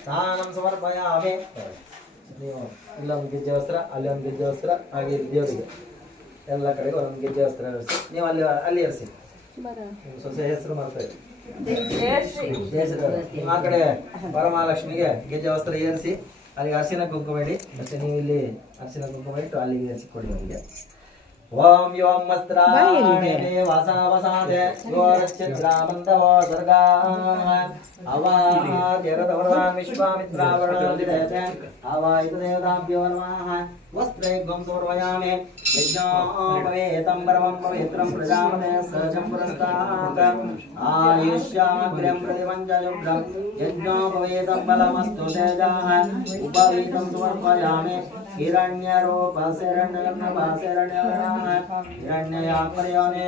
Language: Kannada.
ಸ್ನಾನಂ ಸಮರ್ಪಯಾಮಿ. ನೀವು ಇಲ್ಲೊಂದು ಗೆಜ್ಜೆ ವಸ್ತ್ರ, ಅಲ್ಲಿ ಒಂದು ಗೆಜ್ಜೆ ವಸ್ತ್ರ, ಹಾಗೆ ದೇವರಿಗೆ ಎಲ್ಲ ಕಡೆಗೂ ಒಂದೊಂದು ಗೆಜ್ಜೆ ವಸ್ತ್ರ ಇರಿಸಿ. ನೀವು ಅಲ್ಲಿ ಇರಿಸಿ. ನಿಮ್ಮ ಸೊಸೆ ಹೆಸರು ಮಾಡ್ತಾರೆ ನಿಮ್ಮ ಆ ಕಡೆ ವರಮಹಾಲಕ್ಷ್ಮಿಗೆ ಗೆಜ್ಜೆ ವಸ್ತ್ರ ಏರಿಸಿ ಅಲ್ಲಿಗೆ ಅರಿಶಿನ ಕುಂಕುಮ ಇಡಿ. ಮತ್ತೆ ನೀವು ಇಲ್ಲಿ ಅರಿಶಿನ ಕುಂಕುಮ ಇಟ್ಟು ಅಲ್ಲಿಗೆ ಏರಿಸಿ ಕೊಡಿ ಅವರಿಗೆ. ಓಂ ಯೋಂ ವಸ್ತ್ರಾಣಿ ವಾಸಾವಸಾದೆ ಯೋರಚ್ಛಿದ್ರಾಮಂತವೋ ಸ್ವರ್ಗಾಃ ಅವಾದ್ಯರದವರಾನ್ ವಿಶ್ವಾಮಿತ್ರಾವರಣೋದಿದೇತೆ ಅವಾಯಿತ ದೇವತಾಭ್ಯೋ ನಮಃ. ವಸ್ತ್ರೈ ಗೋಂ ಸಮರ್ಪಯಾಮಿ. ಯಜ್ಞೋ ಭವೇತಂ ಪರಮಂ ಪವಿತ್ರಂ ಪ್ರಜಾಪತೆ ಸಹಜಂ ಪುರಸ್ತಾತ್ ಆಯುಷ್ಯಾಗ್ರ್ಯಂ ಪ್ರತಿಪಂಚಯುಗ್ರಂ ಯಜ್ಞೋ ಭವೇತಂ ಬಲಮಸ್ತು ತೇಜಃ ಉಪವೀತಂ ಸಮರ್ಪಯಾಮಿ. ಹಿರಣ್ಯರೂಪಸ್ಯ ಹಿರಣ್ಯಗರ್ಭಸ್ಯ ಹಿರಣ್ಯವರ್ಣಃ ಹಿರಣ್ಯಯಾಮರ್ಯೋನೇ